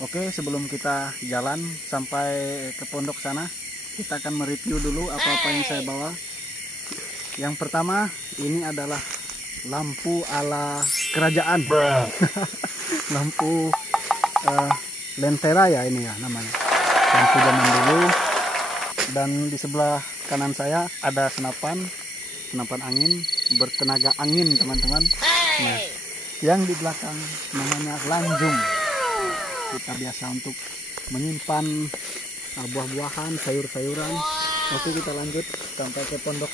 Oke, sebelum kita jalan sampai ke pondok sana, kita akan mereview dulu apa-apa yang saya bawa. Yang pertama, ini adalah lampu ala kerajaan. Lampu lentera ya ini ya namanya. Lampu zaman dulu. Dan di sebelah kanan saya ada senapan angin bertenaga angin, teman-teman. Nah, yang di belakang namanya lanjung. Kita biasa untuk menyimpan buah-buahan, sayur-sayuran. Oke, kita lanjut sampai ke pondok.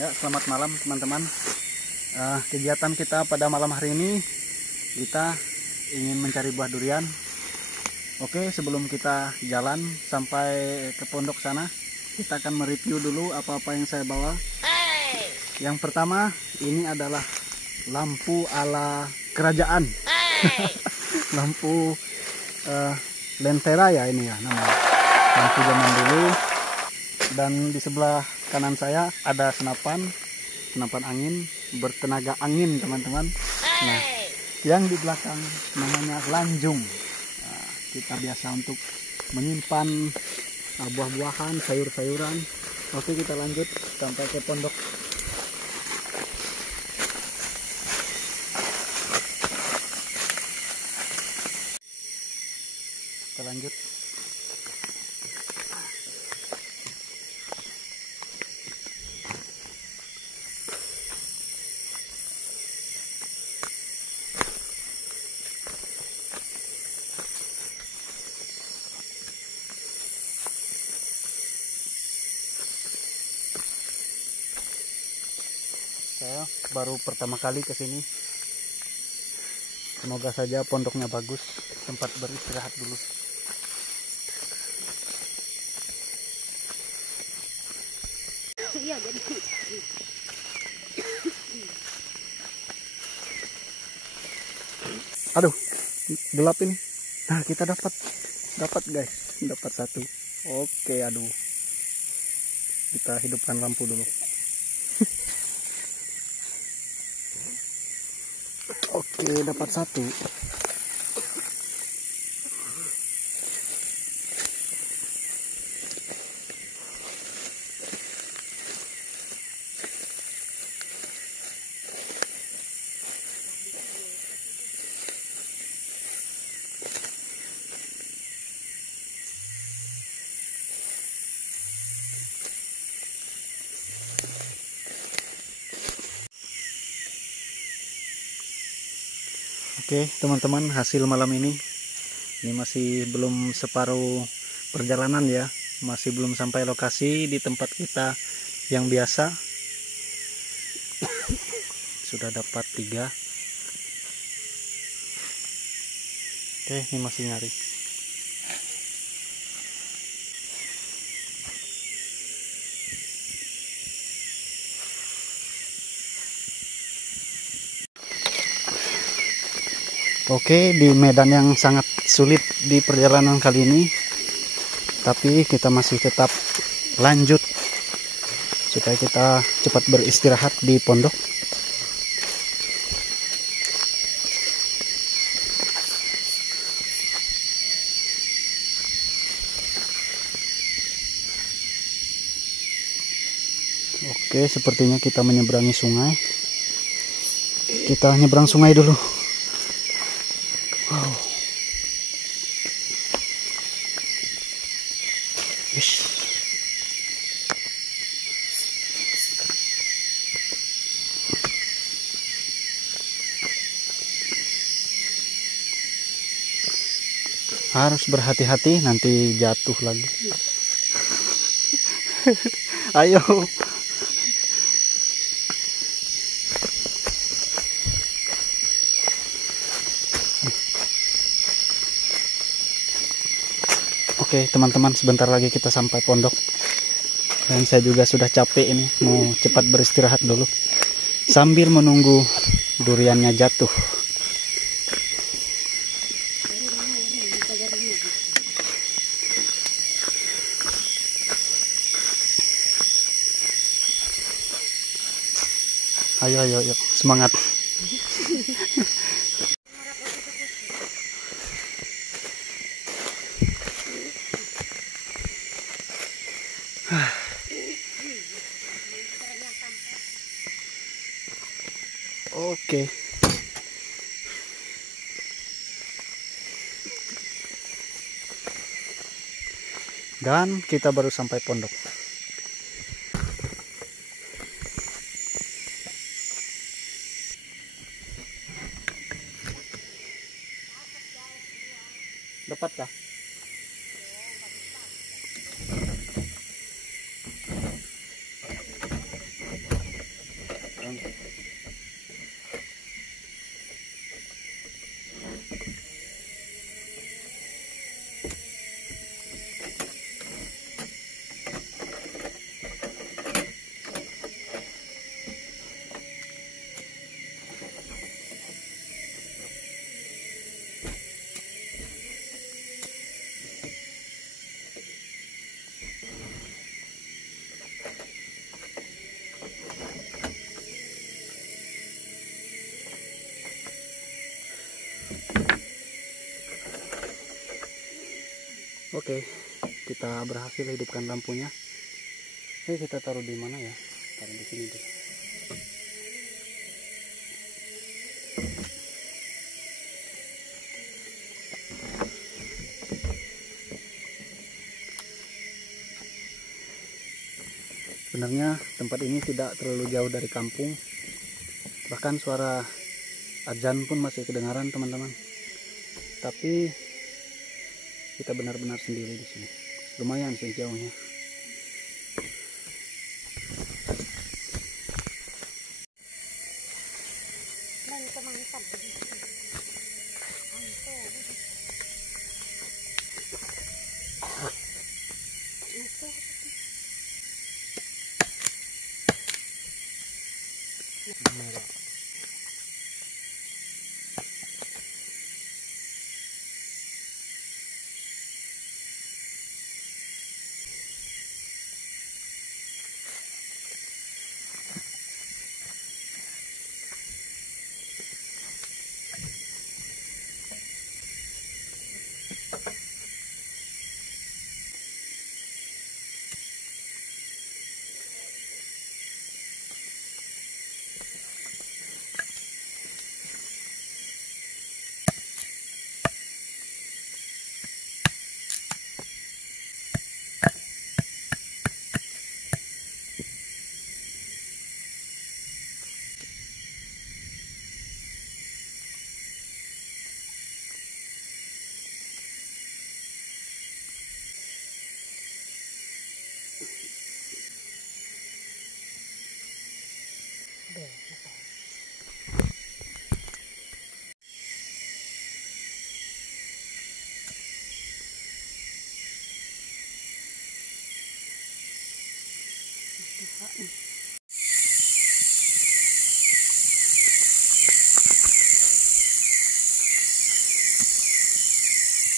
Ya, selamat malam teman-teman. Kegiatan kita pada malam hari ini, kita ingin mencari buah durian. Oke, sebelum kita jalan sampai ke pondok sana, kita akan mereview dulu apa-apa yang saya bawa. Yang pertama, ini adalah lampu ala kerajaan. Lampu lentera ya ini ya namanya. Lampu zaman dulu. Dan di sebelah kanan saya ada senapan angin bertenaga angin, teman-teman. Nah, yang di belakang namanya lanjung. Nah, kita biasa untuk menyimpan buah-buahan, sayur-sayuran. Oke, kita lanjut sampai ke pondok. Kita lanjut. Saya baru pertama kali ke sini. Semoga saja pondoknya bagus, tempat beristirahat dulu. Aduh, gelap ini. Nah, kita dapat guys, dapat satu. Oke, aduh. Kita hidupkan lampu dulu. Oke, dapat satu. Oke, teman-teman, hasil malam ini masih belum separuh perjalanan ya, masih belum sampai lokasi di tempat kita yang biasa. Sudah dapat 3. Oke, ini masih nyari. Oke, di medan yang sangat sulit di perjalanan kali ini, tapi kita masih tetap lanjut supaya kita cepat beristirahat di pondok. Oke, sepertinya kita menyeberangi sungai. Kita nyebrang sungai dulu. Wow. Wish. Harus berhati-hati, nanti jatuh lagi. Ayo. Oke, teman-teman, sebentar lagi kita sampai pondok. Dan saya juga sudah capek ini, mau cepat beristirahat dulu sambil menunggu duriannya jatuh. Ayo, ayo, ayo, semangat. Oke. Dan kita baru sampai pondok. Dapat kah? Oke, kita berhasil hidupkan lampunya. Oke, kita taruh di mana ya? Taruh di sini dulu. Sebenarnya tempat ini tidak terlalu jauh dari kampung. Bahkan suara azan pun masih kedengaran, teman-teman. Tapi kita benar-benar sendiri di sini. Lumayan sih jauhnya.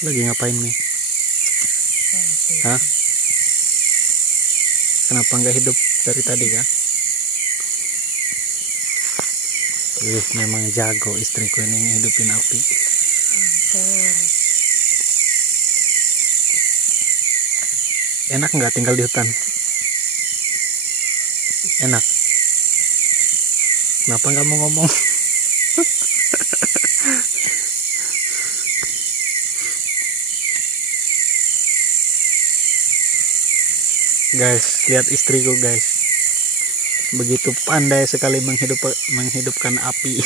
Lagi ngapain nih? Hah? Kenapa nggak hidup dari tadi kan? Memang jago istriku ini ngehidupin api. Enak nggak tinggal di hutan? Enak. Kenapa nggak mau ngomong? Guys, lihat istriku guys, begitu pandai sekali menghidupkan api.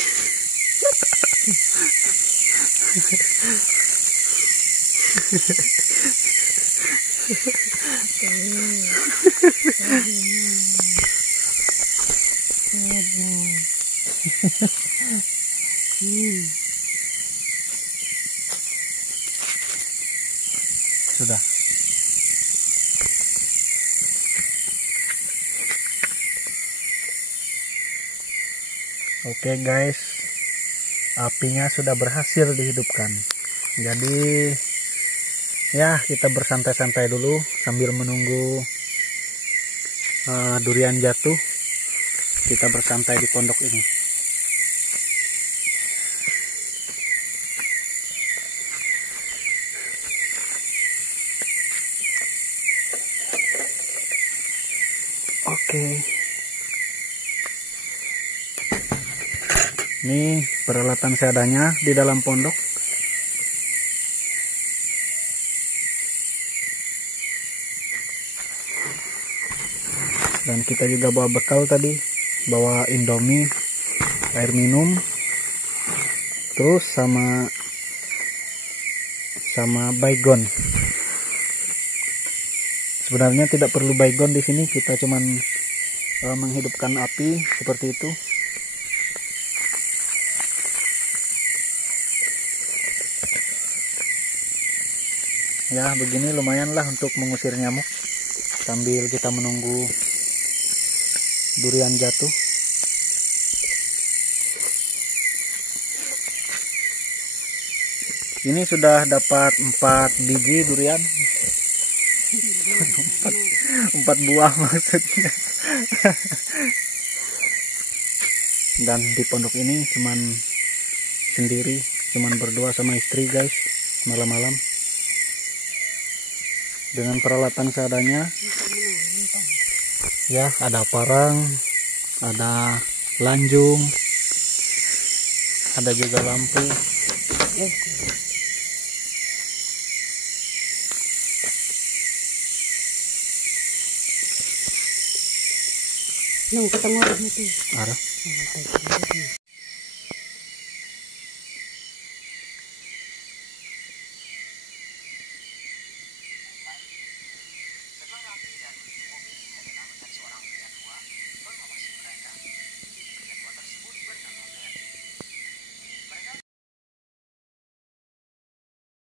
Sudah. Oke guys, apinya sudah berhasil dihidupkan. Jadi ya kita bersantai-santai dulu sambil menunggu durian jatuh. kita bersantai di pondok ini. Oke. Ini peralatan seadanya di dalam pondok. Dan kita juga bawa bekal tadi, bawa Indomie, air minum, terus sama baygon. Sebenarnya tidak perlu baygon di sini, kita cuman menghidupkan api seperti itu. Ya begini lumayanlah untuk mengusir nyamuk sambil kita menunggu durian jatuh. Ini sudah dapat 4 biji durian. 4 buah maksudnya. Dan di pondok ini cuman sendiri, cuman berdua sama istri guys, malam-malam dengan peralatan seadanya. Ya, ada parang, ada lanjung, ada juga lampu. Nung ketemu itu. Arah.